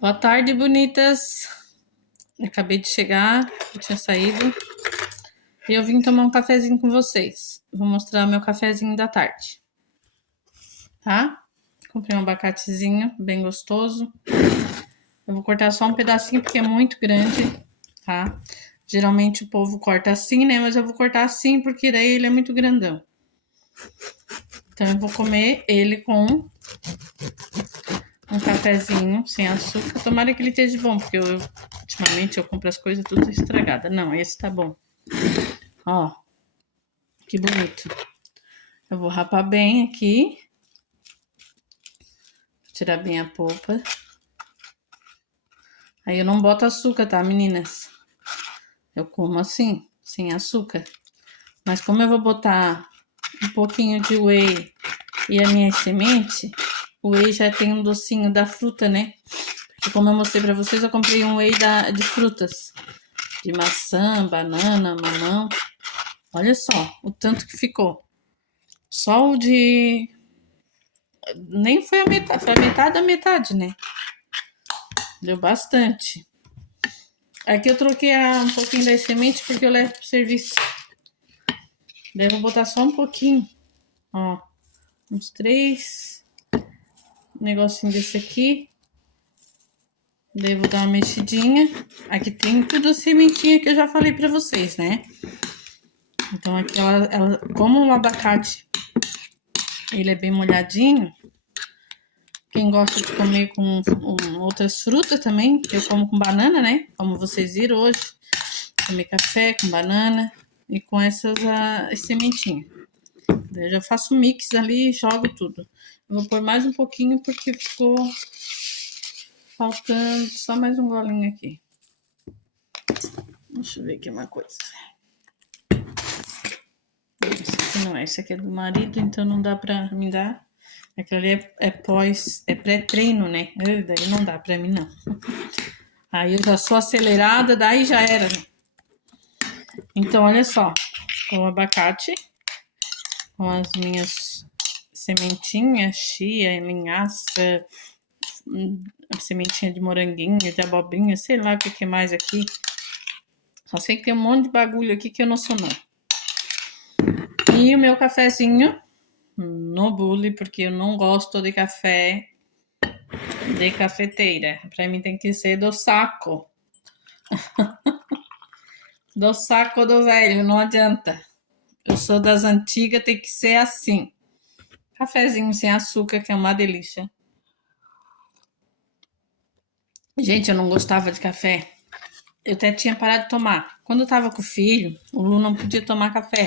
Boa tarde, bonitas. Acabei de chegar, eu tinha saído e eu vim tomar um cafezinho com vocês. Vou mostrar o meu cafezinho da tarde, tá? Comprei um abacatezinho bem gostoso. Eu vou cortar só um pedacinho porque é muito grande, tá? Geralmente o povo corta assim, né? Mas eu vou cortar assim porque daí ele é muito grandão. Então eu vou comer ele com um cafezinho sem açúcar. Tomara que ele esteja bom, porque ultimamente eu compro as coisas tudo estragadas. Não, esse tá bom. Ó, que bonito. Eu vou rapar bem aqui. Tirar bem a polpa. Aí eu não boto açúcar, tá, meninas? Eu como assim, sem açúcar. Mas como eu vou botar um pouquinho de whey e a minha semente, o whey já tem um docinho da fruta, né? Porque como eu mostrei pra vocês, eu comprei um whey de frutas. De maçã, banana, mamão. Olha só o tanto que ficou. Só o de... Nem foi a metade, foi a metade da metade, né? Deu bastante. Aqui eu troquei um pouquinho da semente porque eu levo pro serviço. Daí eu vou botar só um pouquinho. Ó, uns 3 negocinho desse aqui. Daí eu vou dar uma mexidinha. Aqui tem tudo a sementinha que eu já falei pra vocês, né? Então aqui ela como o abacate ele é bem molhadinho. Quem gosta de comer com outras frutas também, eu como com banana, né? Como vocês viram hoje. Comer café com banana e com essas sementinhas. Daí eu já faço um mix ali e jogo tudo. Eu vou pôr mais um pouquinho porque ficou faltando só mais um golinho aqui. Deixa eu ver aqui uma coisa. Esse aqui não é, esse aqui é do marido, então não dá pra me dar. Aquilo ali é pré-treino, né? Daí não dá pra mim, não. Aí eu já sou acelerada, daí já era. Então, olha só. Com o abacate, com as minhas sementinhas, chia, linhaça, sementinha de moranguinho, de abobrinha, sei lá o que mais aqui. Só sei que tem um monte de bagulho aqui que eu não sou não. E o meu cafezinho no bule, porque eu não gosto de café de cafeteira. Pra mim tem que ser do saco. Do saco do velho, não adianta. Eu sou das antigas, tem que ser assim. Cafezinho sem açúcar, que é uma delícia. Gente, eu não gostava de café. Eu até tinha parado de tomar. Quando eu tava com o filho, o Lu não podia tomar café.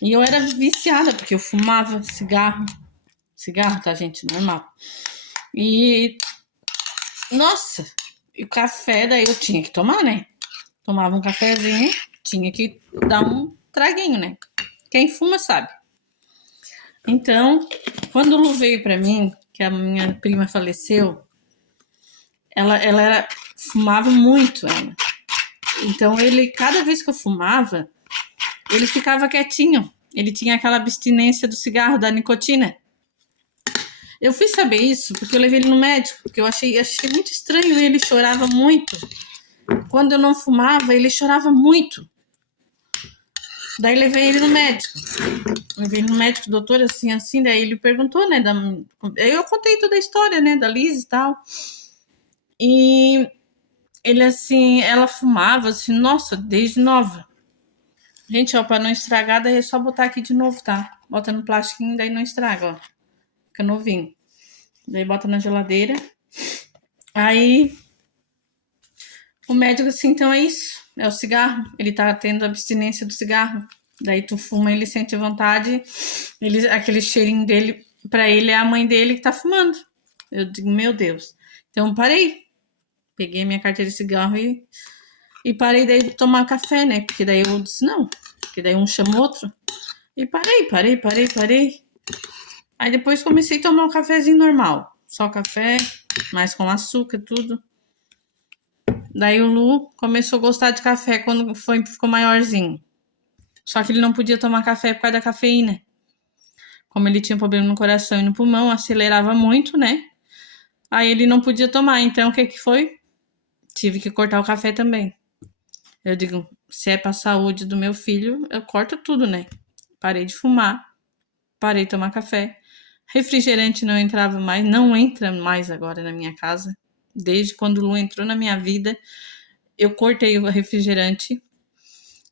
E eu era viciada, porque eu fumava cigarro. Cigarro, tá, gente? Normal. E, nossa, e o café daí eu tinha que tomar, né? Tomava um cafezinho, tinha que dar um traguinho, né? Quem fuma sabe. Então, quando o Lu veio pra mim, que a minha prima faleceu, ela fumava muito, ela. Então, ele, cada vez que eu fumava, ele ficava quietinho. Ele tinha aquela abstinência do cigarro, da nicotina. Eu fui saber isso porque eu levei ele no médico, porque eu achei muito estranho, ele chorava muito. Quando eu não fumava, ele chorava muito. Daí levei ele no médico. Levei ele no médico, doutor, assim, assim, daí ele perguntou, né? Eu contei toda a história, né, da Liz e tal. E ele, assim, ela fumava, assim, nossa, desde nova. Gente, ó, pra não estragar, daí é só botar aqui de novo, tá? Bota no plastiquinho, daí não estraga, ó. Fica novinho. Daí bota na geladeira. Aí o médico assim, então é isso. É o cigarro. Ele tá tendo abstinência do cigarro. Daí tu fuma, ele sente vontade. Aquele cheirinho dele, pra ele, é a mãe dele que tá fumando. Eu digo, meu Deus. Então parei. Peguei minha carteira de cigarro e parei daí de tomar café, né? Porque daí eu disse, não. Porque daí um chama outro. E parei. Aí depois comecei a tomar um cafezinho normal. Só café, mas com açúcar, tudo. Daí o Lu começou a gostar de café quando ficou maiorzinho. Só que ele não podia tomar café por causa da cafeína. Como ele tinha problema no coração e no pulmão, acelerava muito, né? Aí ele não podia tomar, então o que que foi? Tive que cortar o café também. Eu digo, se é pra saúde do meu filho, eu corto tudo, né? Parei de fumar, parei de tomar café. Refrigerante não entrava mais, não entra mais agora na minha casa. Desde quando o Lu entrou na minha vida, eu cortei o refrigerante.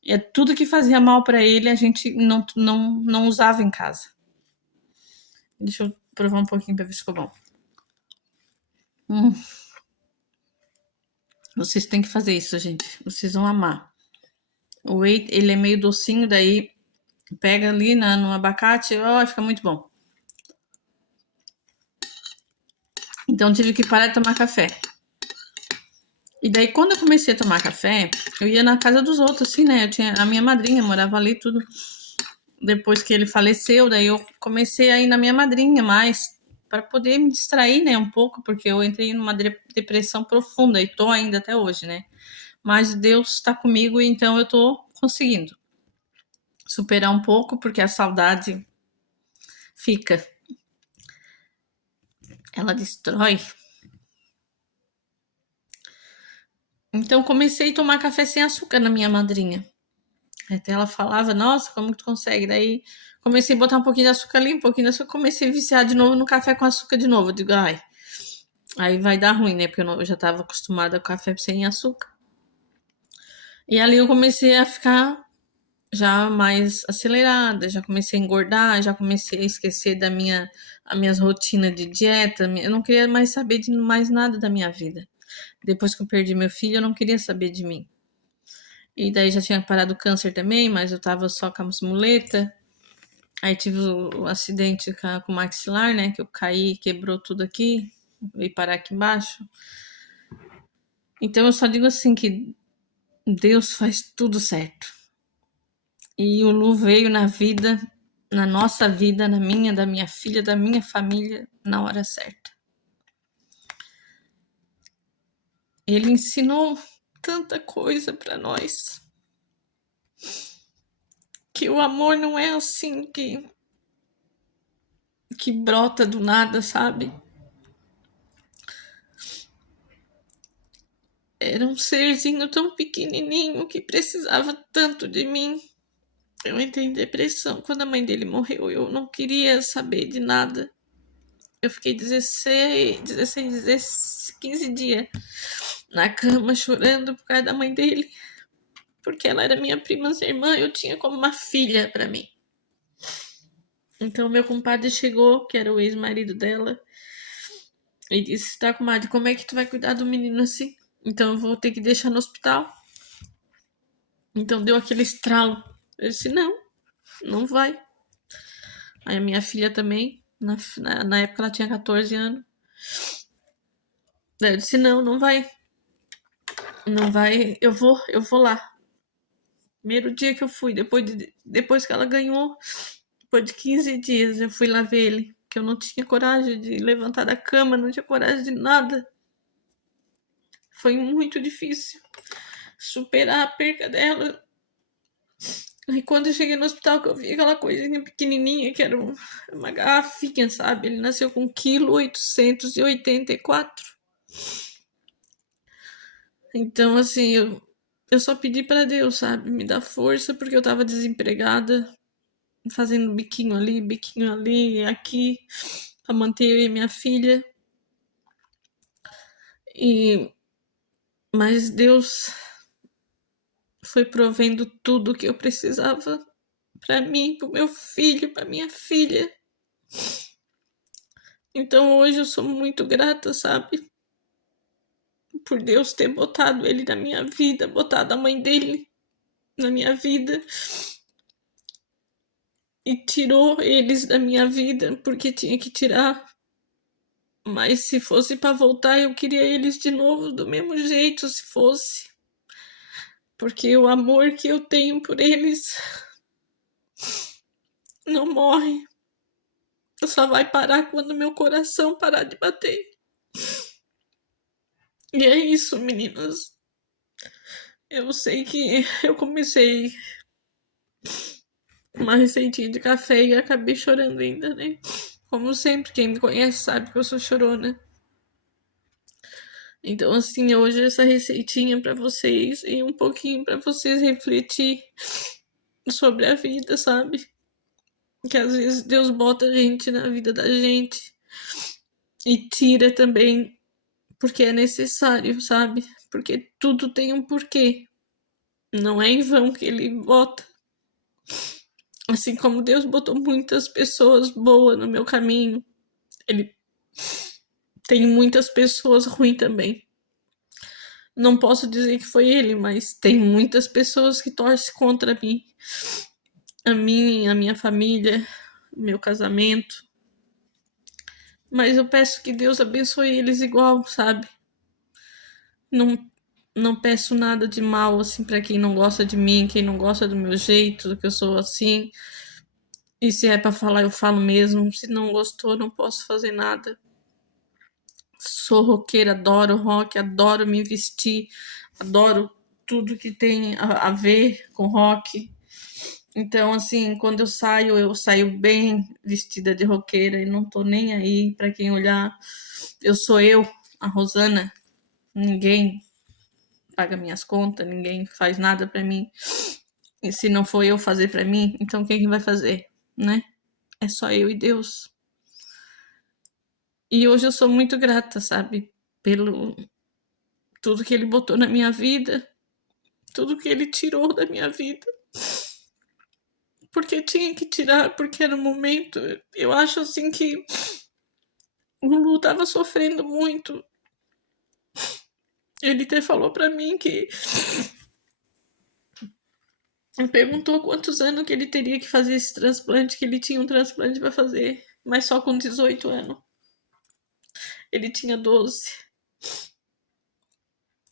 É tudo que fazia mal para ele, a gente não usava em casa. Deixa eu provar um pouquinho para ver se ficou bom. Vocês têm que fazer isso, gente. Vocês vão amar. O whey, ele é meio docinho, daí pega ali no abacate, ó, fica muito bom. Então tive que parar de tomar café. E daí quando eu comecei a tomar café, eu ia na casa dos outros, assim, né? Eu tinha a minha madrinha, morava ali tudo. Depois que ele faleceu, daí eu comecei a ir na minha madrinha mais para poder me distrair, né, um pouco, porque eu entrei numa depressão profunda e tô ainda até hoje, né? Mas Deus está comigo, então eu tô conseguindo superar um pouco, porque a saudade fica. Ela destrói. Então comecei a tomar café sem açúcar na minha madrinha. Até ela falava, nossa, como que tu consegue? Daí comecei a botar um pouquinho de açúcar ali, um pouquinho de açúcar, comecei a viciar de novo no café com açúcar de novo. Eu digo, ai, aí vai dar ruim, né? Porque eu já estava acostumada com café sem açúcar. E ali eu comecei a ficar já mais acelerada, já comecei a engordar, já comecei a esquecer as minhas rotinas de dieta. Eu não queria mais saber de mais nada da minha vida. Depois que eu perdi meu filho, eu não queria saber de mim. E daí já tinha parado o câncer também, mas eu tava só com as muletas. Aí tive o acidente com o maxilar, né? Que eu caí, quebrou tudo aqui, veio parar aqui embaixo. Então eu só digo assim que Deus faz tudo certo. E o Lu veio na vida, na nossa vida, na minha, da minha filha, da minha família, na hora certa. Ele ensinou tanta coisa para nós. Que o amor não é assim que brota do nada, sabe? Era um serzinho tão pequenininho que precisava tanto de mim. Eu entrei em depressão quando a mãe dele morreu. Eu não queria saber de nada. Eu fiquei 15 dias na cama chorando por causa da mãe dele. Porque ela era minha prima irmã, eu tinha como uma filha para mim. Então meu compadre chegou, que era o ex-marido dela, e disse: tá, comadre, como é que tu vai cuidar do menino assim? Então eu vou ter que deixar no hospital. Então deu aquele estralo. Eu disse: não vai. Aí a minha filha também, na época ela tinha 14 anos. Daí eu disse: não vai. Não vai, eu vou lá. Primeiro dia que eu fui, depois que ela ganhou, depois de 15 dias, eu fui lá ver ele. Que eu não tinha coragem de levantar da cama, não tinha coragem de nada. Foi muito difícil superar a perca dela. Aí quando eu cheguei no hospital, que eu vi aquela coisinha pequenininha, que era uma garrafinha, sabe? Ele nasceu com 1,884 kg. Então, assim, eu só pedi para Deus, sabe? Me dar força, porque eu tava desempregada, fazendo biquinho ali, aqui, pra manter eu e minha filha. Mas Deus foi provendo tudo que eu precisava para mim, pro meu filho, para minha filha. Então hoje eu sou muito grata, sabe? Por Deus ter botado ele na minha vida, botado a mãe dele na minha vida. E tirou eles da minha vida, porque tinha que tirar. Mas se fosse para voltar, eu queria eles de novo, do mesmo jeito, se fosse. Porque o amor que eu tenho por eles não morre. Só vai parar quando meu coração parar de bater. E é isso, meninas. Eu sei que eu comecei uma receitinha de café e acabei chorando ainda, né? Como sempre, quem me conhece sabe que eu sou chorona. Então, assim, hoje essa receitinha para vocês e um pouquinho para vocês refletir sobre a vida, sabe? Que às vezes Deus bota a gente na vida da gente e tira também porque é necessário, sabe? Porque tudo tem um porquê. Não é em vão que ele bota. Assim como Deus botou muitas pessoas boas no meu caminho, ele tem muitas pessoas ruins também. Não posso dizer que foi ele, mas tem muitas pessoas que torcem contra mim. A minha família, meu casamento. Mas eu peço que Deus abençoe eles igual, sabe? Não, não peço nada de mal, assim, para quem não gosta de mim, quem não gosta do meu jeito, do que eu sou assim. E se é para falar, eu falo mesmo. Se não gostou, não posso fazer nada. Sou roqueira, adoro rock, adoro me vestir, adoro tudo que tem a ver com rock. Então, assim, quando eu saio bem vestida de roqueira e não tô nem aí para quem olhar. Eu sou eu, a Rosana. Ninguém paga minhas contas, ninguém faz nada para mim. E se não for eu fazer para mim, então quem vai fazer, né? É só eu e Deus. E hoje eu sou muito grata, sabe? Pelo tudo que ele botou na minha vida, tudo que ele tirou da minha vida. Porque tinha que tirar, porque era o momento. Eu acho assim que o Lulu tava sofrendo muito. Ele até falou pra mim que perguntou quantos anos que ele teria que fazer esse transplante, que ele tinha um transplante para fazer, mas só com 18 anos. Ele tinha 12.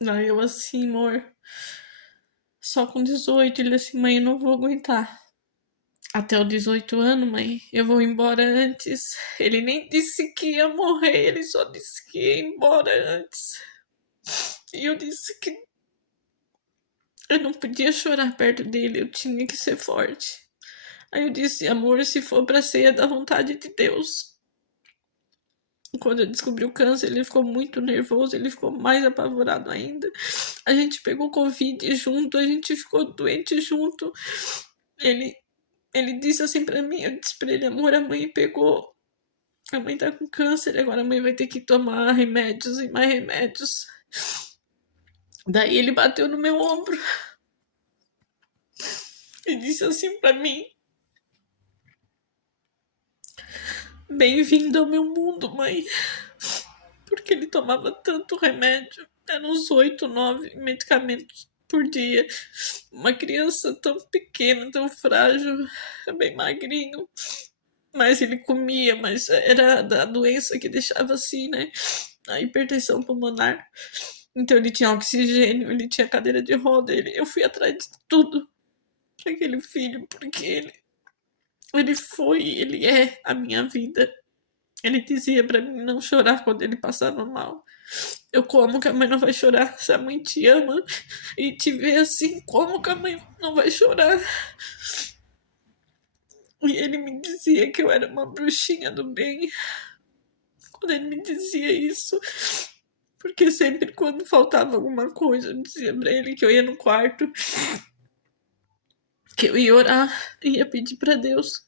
Aí eu assim, amor, só com 18. Ele assim, mãe, eu não vou aguentar. Até os 18 anos, mãe, eu vou embora antes. Ele nem disse que ia morrer, ele só disse que ia embora antes. E eu disse que eu não podia chorar perto dele, eu tinha que ser forte. Aí eu disse, amor, se for pra ser, é da vontade de Deus. Quando eu descobri o câncer, ele ficou muito nervoso, ele ficou mais apavorado ainda. A gente pegou Covid junto, a gente ficou doente junto. Ele, ele disse assim pra mim, eu disse pra ele, amor, a mãe pegou, a mãe tá com câncer, agora a mãe vai ter que tomar remédios e mais remédios. Daí ele bateu no meu ombro e disse assim pra mim, bem-vindo ao meu mundo, mãe. Porque ele tomava tanto remédio, eram uns 8, 9 medicamentos por dia. Uma criança tão pequena, tão frágil, bem magrinho. Mas ele comia, mas era da doença que deixava assim, né? A hipertensão pulmonar. Então ele tinha oxigênio, ele tinha cadeira de roda. Eu fui atrás de tudo para aquele filho, porque ele é a minha vida. Ele dizia para mim não chorar quando ele passava mal. Eu como que a mãe não vai chorar? Se a mãe te ama e te vê assim, como que a mãe não vai chorar? E ele me dizia que eu era uma bruxinha do bem. Quando ele me dizia isso, porque sempre quando faltava alguma coisa, eu dizia pra ele que eu ia no quarto, que eu ia orar, ia pedir pra Deus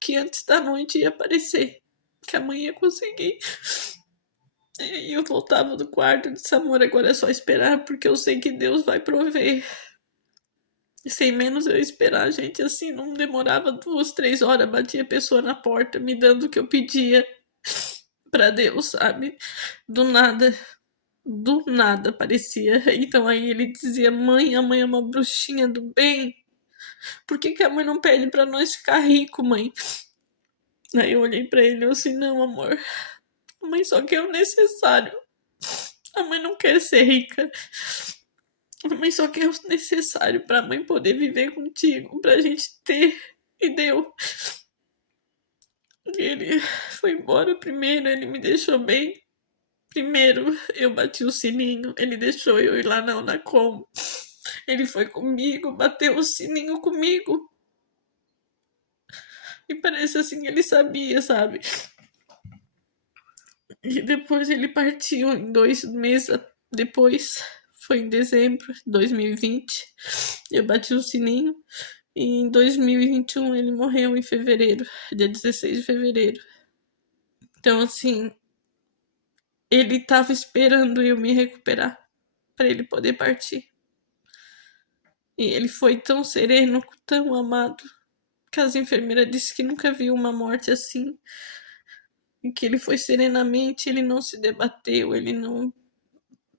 que antes da noite ia aparecer, que a mãe ia conseguir. E eu voltava do quarto e disse, amor, agora é só esperar, porque eu sei que Deus vai prover. E sem menos eu esperar, gente, assim, não demorava 2, 3 horas, batia a pessoa na porta, me dando o que eu pedia pra Deus, sabe? Do nada aparecia. Então aí ele dizia, mãe, a mãe é uma bruxinha do bem. Por que, que a mãe não pede pra nós ficar rico, mãe? Aí eu olhei pra ele e eu assim, não, amor, a mãe só quer o necessário. A mãe não quer ser rica. A mãe só quer o necessário pra mãe poder viver contigo, pra gente ter. E deu. Ele foi embora primeiro, ele me deixou bem. Primeiro eu bati o sininho, ele deixou eu ir lá na Unacom. Ele foi comigo, bateu o sininho comigo. E parece assim que ele sabia, sabe? E depois ele partiu em 2 meses depois, foi em dezembro de 2020. Eu bati o sininho e em 2021 ele morreu em fevereiro, dia 16 de fevereiro. Então, assim, ele estava esperando eu me recuperar para ele poder partir. E ele foi tão sereno, tão amado, que as enfermeiras disseram que nunca viu uma morte assim. E que ele foi serenamente, ele não se debateu, ele não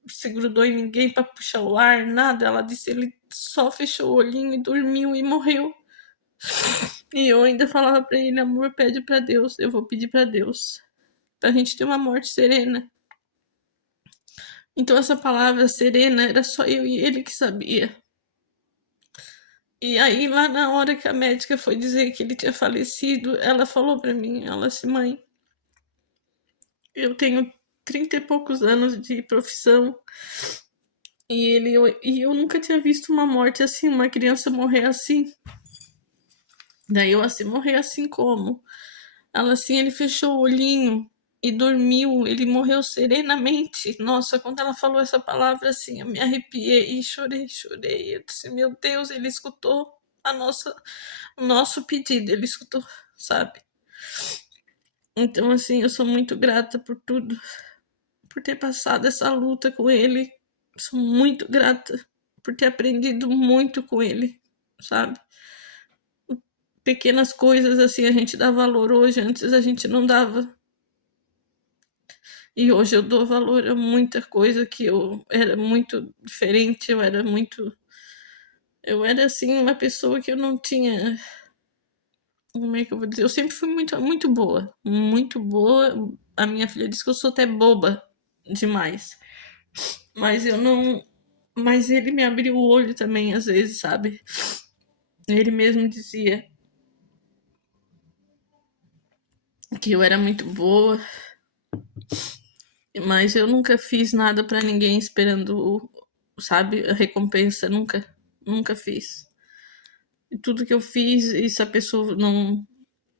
se grudou em ninguém para puxar o ar, nada. Ela disse, ele só fechou o olhinho e dormiu e morreu. E eu ainda falava para ele, amor, pede para Deus, eu vou pedir para Deus, pra gente ter uma morte serena. Então essa palavra serena era só eu e ele que sabia. E aí lá na hora que a médica foi dizer que ele tinha falecido, ela falou para mim, ela disse, mãe, eu tenho 30 e poucos anos de profissão e eu nunca tinha visto uma morte assim, uma criança morrer assim. Daí eu assim, morrer assim como? Ela assim, ele fechou o olhinho e dormiu, ele morreu serenamente. Nossa, quando ela falou essa palavra assim, eu me arrepiei e chorei. Eu disse, meu Deus, ele escutou o nosso pedido, ele escutou, sabe? Então, assim, eu sou muito grata por tudo, por ter passado essa luta com ele. Sou muito grata por ter aprendido muito com ele, sabe? Pequenas coisas assim a gente dá valor hoje, antes a gente não dava. E hoje eu dou valor a muita coisa que eu era muito diferente, eu era assim uma pessoa que eu não tinha, como é que eu vou dizer? Eu sempre fui muito boa, muito boa. A minha filha diz que eu sou até boba demais. Mas eu não, mas ele me abriu o olho também às vezes, sabe? Ele mesmo dizia que eu era muito boa, mas eu nunca fiz nada pra ninguém esperando, sabe, a recompensa, nunca fiz. E tudo que eu fiz, e se a pessoa não.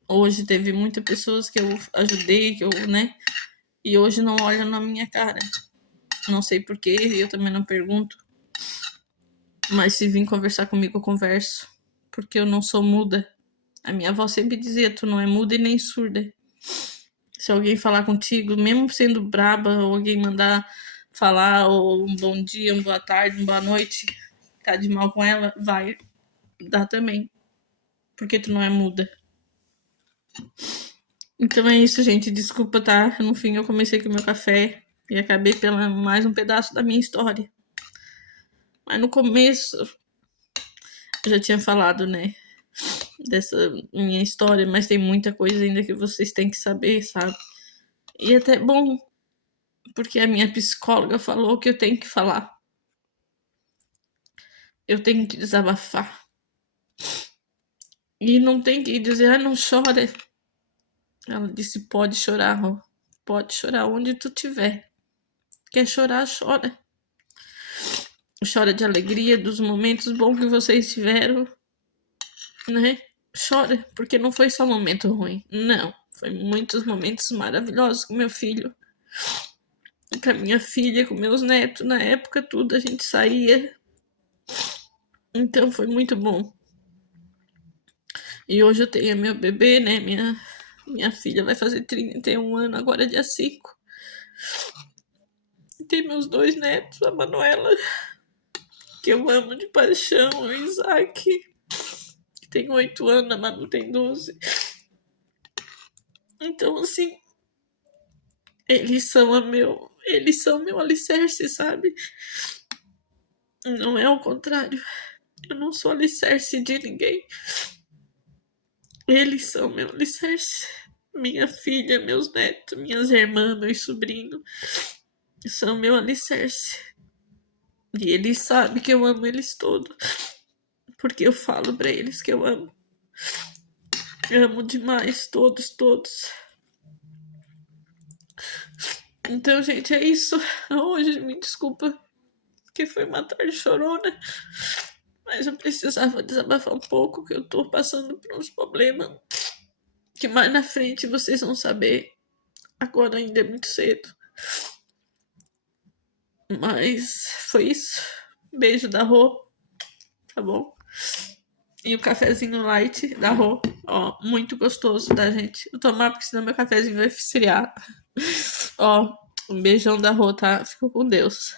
Hoje teve muitas pessoas que eu ajudei, que eu, né? E hoje não olham na minha cara. Não sei porquê, eu também não pergunto. Mas se vir conversar comigo, eu converso. Porque eu não sou muda. A minha avó sempre dizia, tu não é muda e nem surda. Se alguém falar contigo, mesmo sendo braba, ou alguém mandar falar, ou um bom dia, uma boa tarde, uma boa noite, tá de mal com ela, vai dar também. Porque tu não é muda. Então é isso, gente. Desculpa, tá? No fim eu comecei com o meu café e acabei pela mais um pedaço da minha história. Mas no começo eu já tinha falado, né? Dessa minha história, mas tem muita coisa ainda que vocês têm que saber, sabe? E até bom, porque a minha psicóloga falou que eu tenho que falar. Eu tenho que desabafar. E não tem que dizer, ah, não chora. Ela disse, pode chorar, Rô. Pode chorar onde tu tiver. Quer chorar, chora. Chora de alegria dos momentos bons que vocês tiveram, né? Chora, porque não foi só um momento ruim. Não, foi muitos momentos maravilhosos com meu filho, com a minha filha, com meus netos. Na época, tudo a gente saía. Então foi muito bom. E hoje eu tenho meu bebê, né? Minha filha vai fazer 31 anos agora, dia 5. E tem meus 2 netos, a Manuela, que eu amo de paixão, o Isaac, que tem 8 anos, a Manu tem 12. Então, assim, eles são meu alicerce, sabe? Não é o contrário. Eu não sou alicerce de ninguém. Eles são meu alicerce. Minha filha, meus netos, minhas irmãs, meus sobrinhos são meu alicerce. E eles sabem que eu amo eles todos. Porque eu falo pra eles que eu amo. Eu amo demais, todos. Então, gente, é isso. Hoje, me desculpa, que foi uma tarde chorona. Mas eu precisava desabafar um pouco, que eu tô passando por uns problemas que mais na frente vocês vão saber Agora ainda é muito cedo. Mas foi isso. Beijo da Rô, tá bom? E o cafezinho light da Rô, ó, muito gostoso, tá, gente? Eu tomar porque senão meu cafezinho vai esfriar. Ó, um beijão da Rô, tá? Fica com Deus.